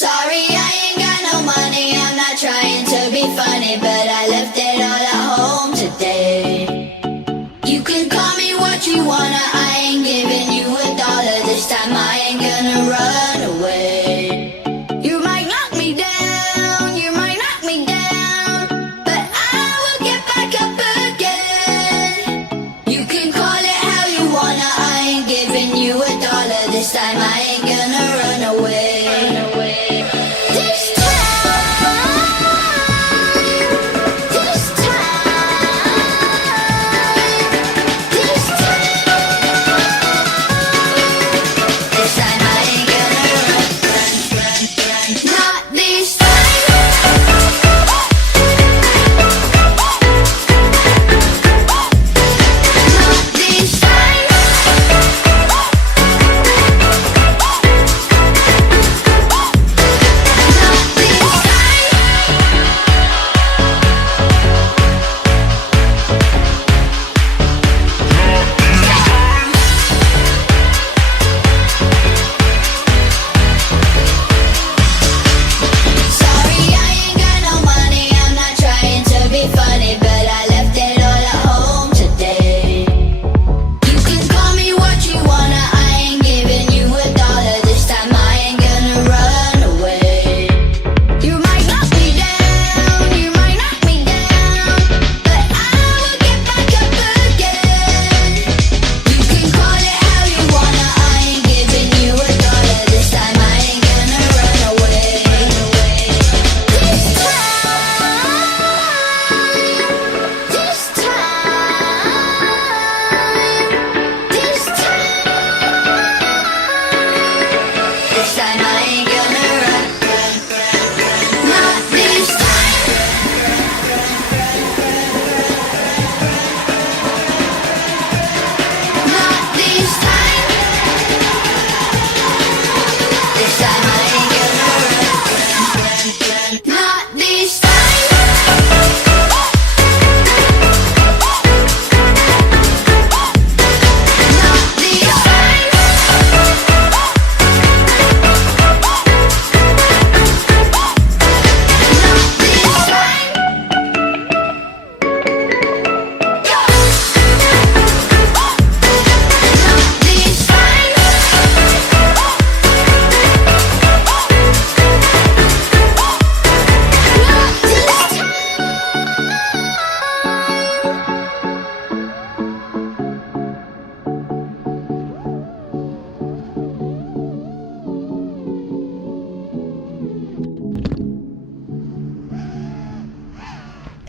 Sorry, I ain't got no money, I'm not trying to be funny, but I left it all at home today. You can call me what you wanna, I ain't giving you $1 this time, I ain't gonna run away. You might knock me down, you might knock me down, but I will get back up again. You can call it how you wanna, I ain't giving you $1 this time, I ain't gonna run away.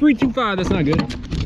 .325, that's not good.